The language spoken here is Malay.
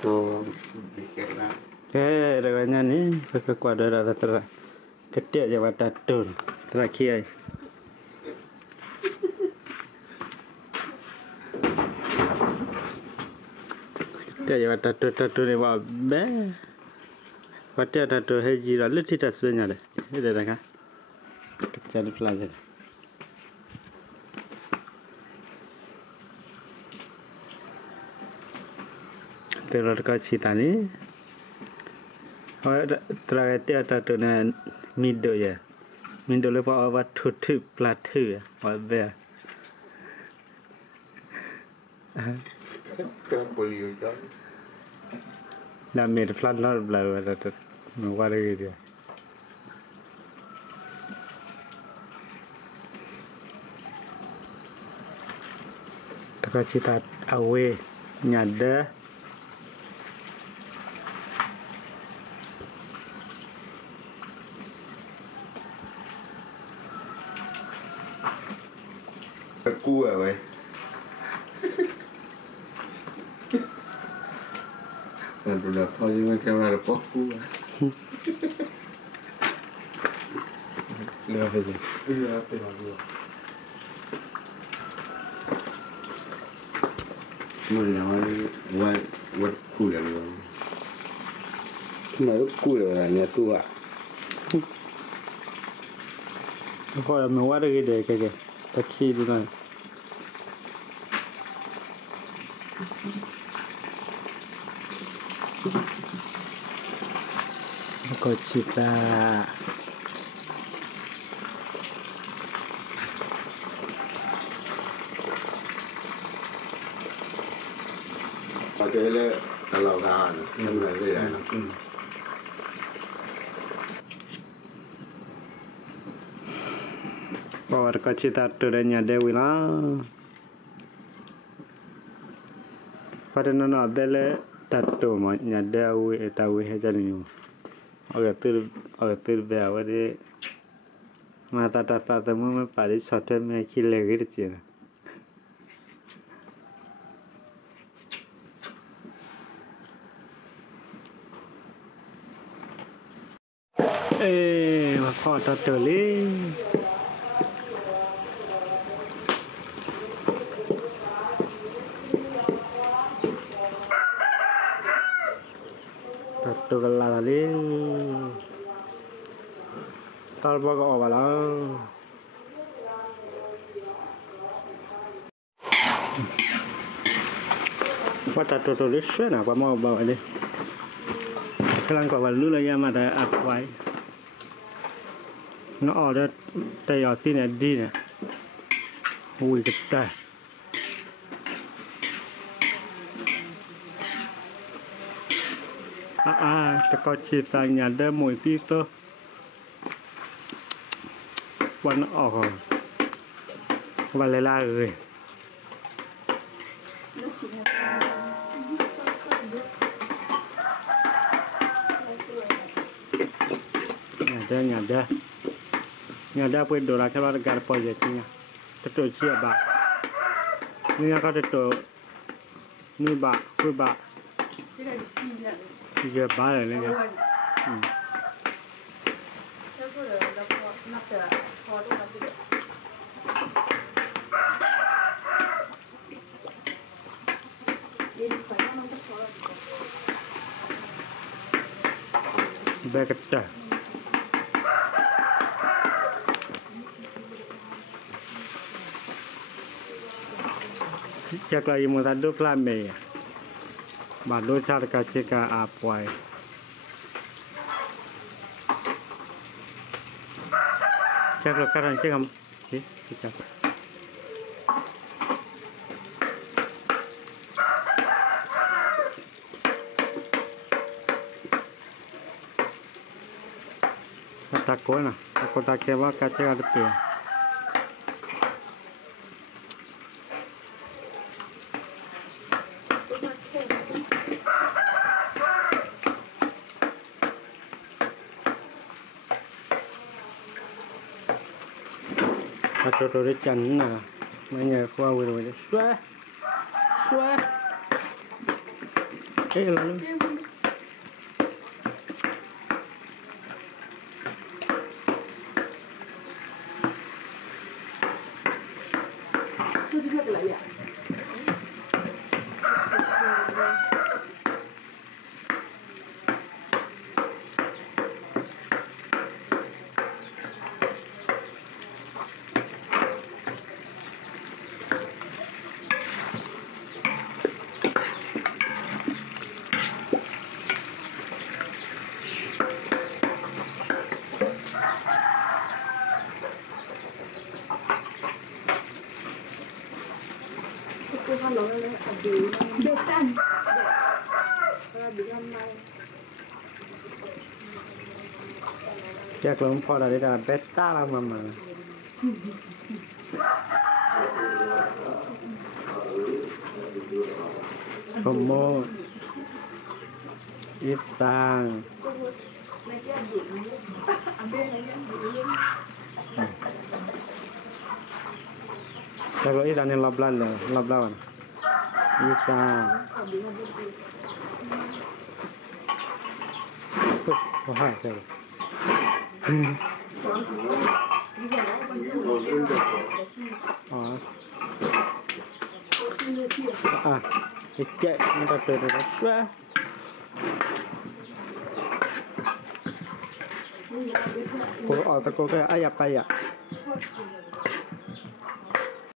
tu dikit lah. Rewanya ni kekuatan darah ketiak je wadah tur terakhir. Ketiak je wadah tur ni wah be. Wadah ada tur haji lalu tidak sebenarnya deh. Ini dah kan. Kecil pelajar. Terus kasih tani. Terakhir ada tu na mido ya, mido lepas awak tutup pelatu ya, awak ber. Kenapa liu jam? Dah mir pelan lor belau ada tu, muar lagi dia. Terus kita awe nyada. Aku lah weh. Aduh dah kau jangan kamera aku lah. Lihat aja. Iya apa lagi? Mana yang buat cool lah ni. Mana cool lah ni tua. Kau yang muar lagi deh kaya. Tak kiri lah. Kau cita. Pakai le kalau kan, mana dia nak. Power kau cita tu dah nyada wila. Pada nana bela tato mak nyada awi tahu hajar ni. Agak pil beawa de. Mata tata temu me pari sote me kile girci. Mak tato le. Tato kelar kali. Talpa kau bala. Apa tato tulis sana apa mau bawa ni? Kelang kau balu lagi amat apa? No ada tayati ni di ni. Ui kita. Tekau ceritanya ada mui itu warna oh valela rồi nyada pun dolar kalau negara proyeknya betul siapa ni akan betul ni bak tiga bal ni ya Beketah. Cak lagi mau tadu pelambe ya. Baru cara kasih ke apa? Cak sekarang cak am, cak. Takut na, takut kewa kaca ada tu. Atau tu recan na, mana kuah boleh, suah. lalu Betan. Kalau bilang mai. chắc là không phải là đây là beta là mà homo ít tang chắc là ít tang nên lấp lan ít tang có hai chắc cek minta terus wah kau kayak ayam